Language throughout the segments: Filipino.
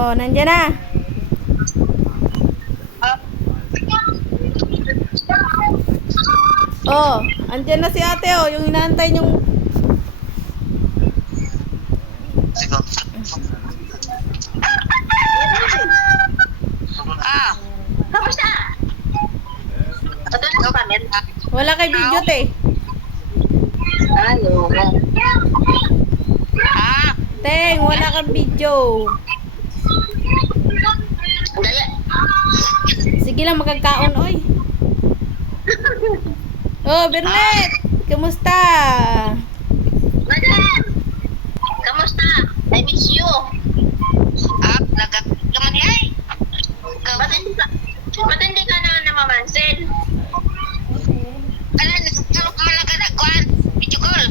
Oh, nandiyan na. Oh, andyan na si ate oh, yung inaantay niyong... Kamusta? Ito lang kami. Wala kay video te. Ano? Teng, wala kang video. Dali. Sige lang, magkagkaon oy. Oh, Bernet, kamusta? Madam! Kamusta? I miss you. Nagat naman ay. Ba't hindi ka na namamansin? Ano, nagtulog ka malaga na, Kwan? Video call?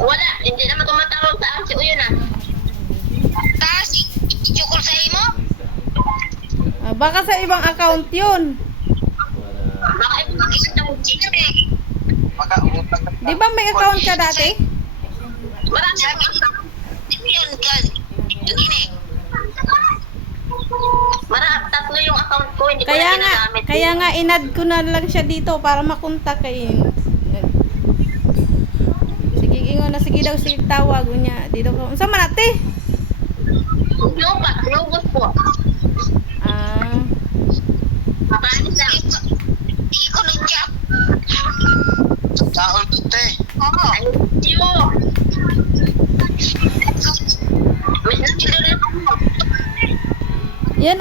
Wala, hindi naman tumatawag sa akin si Uyo na. Tapos, video call sa imo? Baka sa ibang account yun. Baka ibang isang video eh. Di ba may account ka dati? Marami akong account. Yan, gini. Tatlo yung account ko, hindi ko na ginagamit. Kaya nga inad ko na lang siya dito para makontak kayo. Sige, ingon na sige daw sige tawag niya dito ko. Unsa man ate? Lubos po. Papanis lang. Hindi ko nag-job. Taon te. Oo. Ayun. May nagsilulit ako. Yan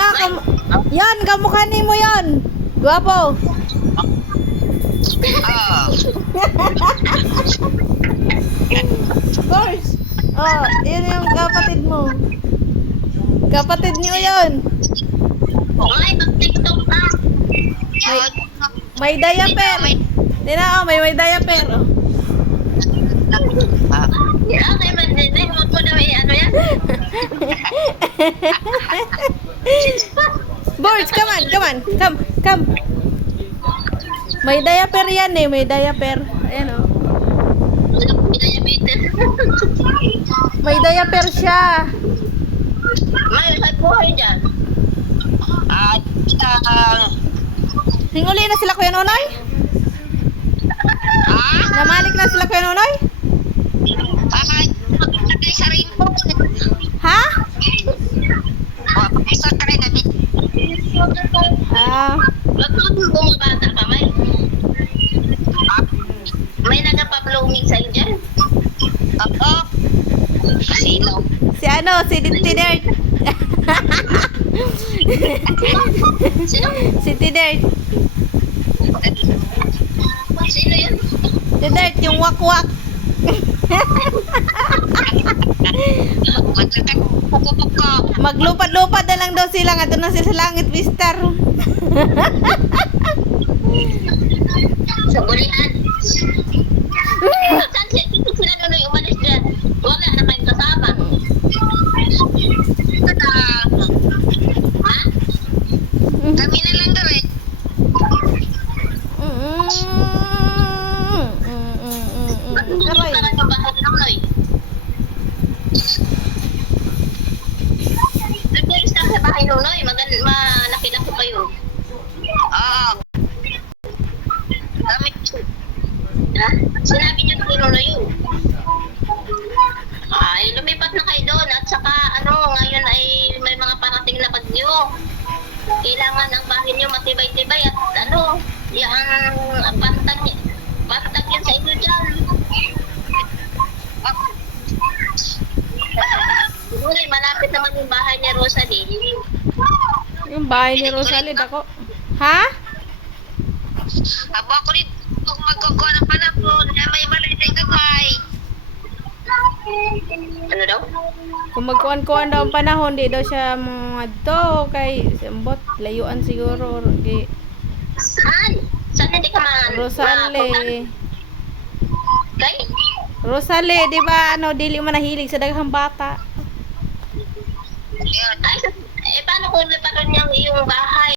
yan, kamukha ni mo yan. Guwapo. Of course. Oh, yun yung kapatid mo. Kapatid niyo yun. Ay, mag-tiktok ka. May diaper. Tina, oh, may diaper. Oh. Yeah, may mandinay mo po na may ano yan. Boys, come on. Come. May diaper yan eh, may diaper. Ayan oh. May diaper siya. May buhay dyan. Singuli na sila Kuya Nonoy? Namalik na sila Kuya Nonoy? Sa rainbow. Ha? Sa kare na din. Bumabata ka, may nagpa-blooming sa'yo dyan? Oo. Sino? Si ano, si Tinert. Sino? Si Tinert. Sino yun? Tinert, yung wakwak. Maglupad-lupad na lang daw sila. Nga doon na sila sa langit, mister. Sa bulihan. Saan sila nuloy umalis dyan? Wala na may kasama. Ha? Kami na lang daw eh. Aray. Parang sa bahay ng Noy. Nagdalis lang sa bahay ng Noy. Malaki-laki pa yun. Oo. Ha? Sinabi niya kay Nono yun. Ay, lumipat na kayo doon. At saka, ngayon ay may mga parating na bagyo. Kailangan ang bahay niyo matibay-tibay at yung pantag yan sa inyo dyan. Uy, malapit naman yung bahay ni Rosalie. Yung bahay ni Rosalie, ako. Ha? Abo ako rin kung magkukuha ng panapon na may balay sa ikagay. Ano daw? Kung magkuhan-kuhan daw ang panahon, di daw siya mga to kay sambot, layuan siguro. Okay. Saan? Saan hindi ka Rosalie. Kay? Rosalie, di ba dili man nahilig sa daghang bata. Ay, paano kung naparoon niyang iyong bahay?